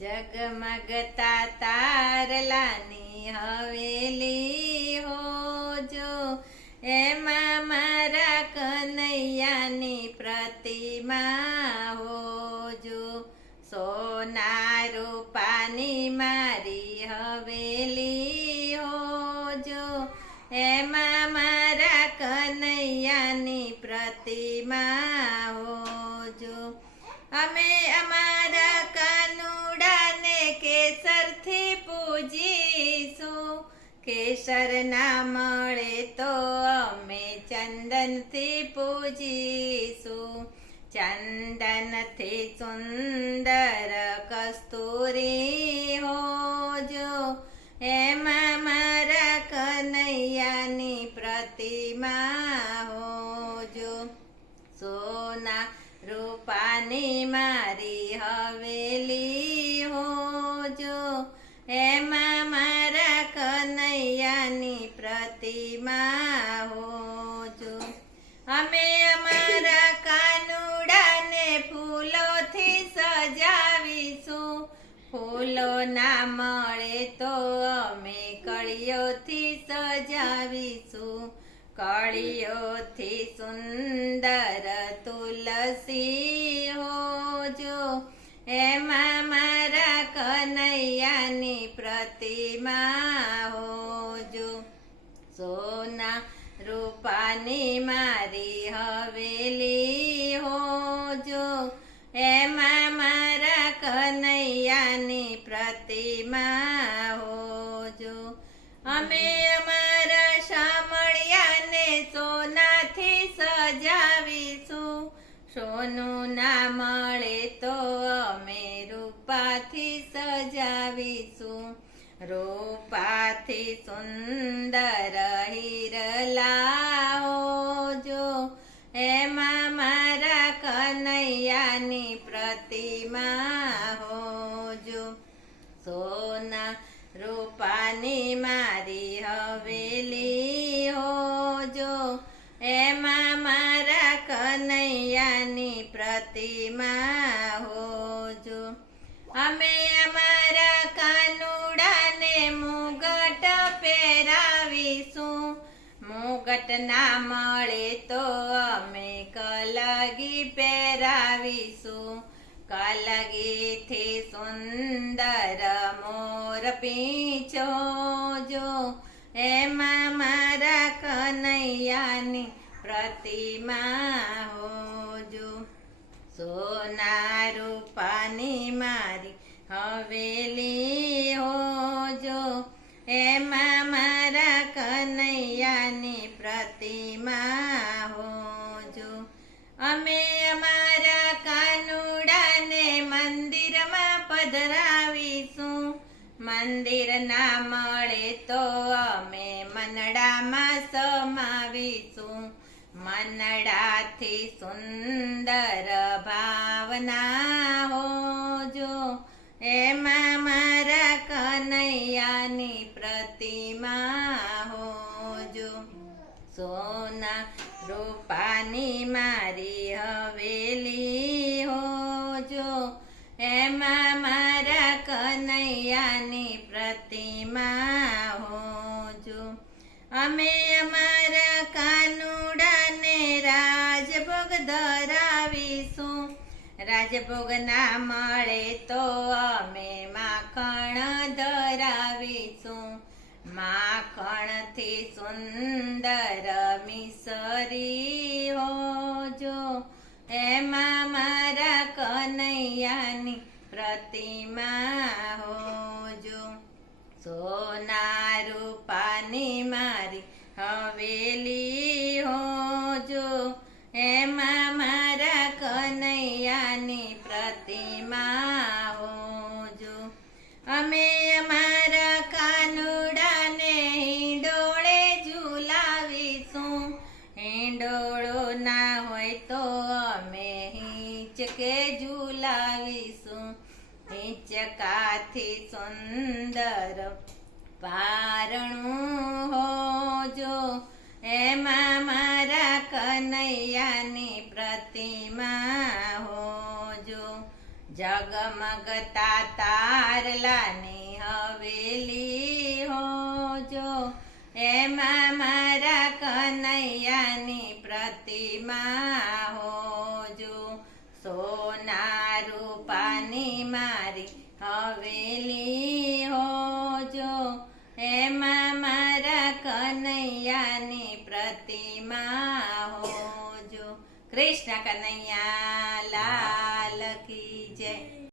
જગમગતા તારલાની હવેલી હોજો, એમાં મારા કનૈયાની પ્રતિમા હોજો. સોના રૂપાની મારી હવેલી હોજો, એમાં મારા કનૈયાની પ્રતિમા હોજો. અમે અમારા કાનુડાને કેસરથી પૂજીશું, કેસર ના મળે તો અમે ચંદનથી પૂજીશું. ચંદનથી સુંદર કસ્તુરી હોજો, એમાં મારા કનૈયાની પ્રતિમા હોજો. સોના રૂપાની મારી હવેલી હોજો, એમાં મારા કનૈયાની પ્રતિમા હોજો. અમે અમારા કાનુડાને ફૂલોથી સજાવીશું, ફૂલો ના મળે તો અમે કળીઓથી સજાવીશું. કળીઓથી સુંદર તુલસી હોજો, એમાં મારા કનૈયાની પ્રતિમા હોજો. સોના રૂપાની મારી હવેલી હોજો, એમાં મારા કનૈયાની પ્રતિમા હોજો. અમે અમારા શામળિયાને સોનાથી સજાવીશું, સોનું ના મળે તો અમે રૂપાથી સજાવીશું. રૂપાથી સુંદર હિરલા હોજો, એમાં મારા કનૈયાની પ્રતિમા હોજો. સોના રૂપાની મારી હવેલી હોજો, એમાં મારા કનૈયાની પ્રતિમા હોજો. અમે અમારા કાનુડાને મુગટ પહેરાવીશું, મુગટ ના મળે તો અમે કલગી પહેરાવીશું. કલગીથી સુંદર મોર પીંછો જો, એમાં મારા કનૈયાની પ્રતિમા હોજો. સોના રૂપાની મારી હવેલી હોજો, એમાં મારા કનૈયાની પ્રતિમા હોજો. અમે અમારા કાનુડાને મંદિરમાં પધરાવીશું, મંદિર ના મળે તો અમે મનડામાં સમાવીશું. મનડાથી સુંદર ભાવના હોજો, એમાં મારા કનૈયાની પ્રતિમા હોજો. સોના રૂપાની મારી હવેલી હોજો, એમાં મારા કનૈયાની પ્રતિમા હોજો. અમે અમારા કાનુડાને રાજભોગ ધરાવીશું, રાજભોગ ના મળે તો અમે માખણ ધરાવીશું. માખણથી સુંદર મિસરી હોજો, એમાં મારા કનૈયાની પ્રતિમા હોજો. સોના રૂપાની મારી હવેલી હોજો, એમાં મારા કનૈયાની પ્રતિમા હોજો. અમે અમારા કાનુડાને હિંડોળે ઝુલાવીશું, હિંડોળો ના હોય તો અમે હિંચકે ઝુલાવીશું. હિંચકાથી સુંદર પારણું હોજો, એમાં મારા કનૈયાની પ્રતિમા હોજો. જગમગતા તારા પારલાની હવેલી હોજો એમાં મારા કનૈયાની પ્રતિમા હોજો સોના રૂપાની મારી હવેલી હોજો એમાં મારા કનૈયાની પ્રતિમા હોજો કૃષ્ણ કનૈયા લાલ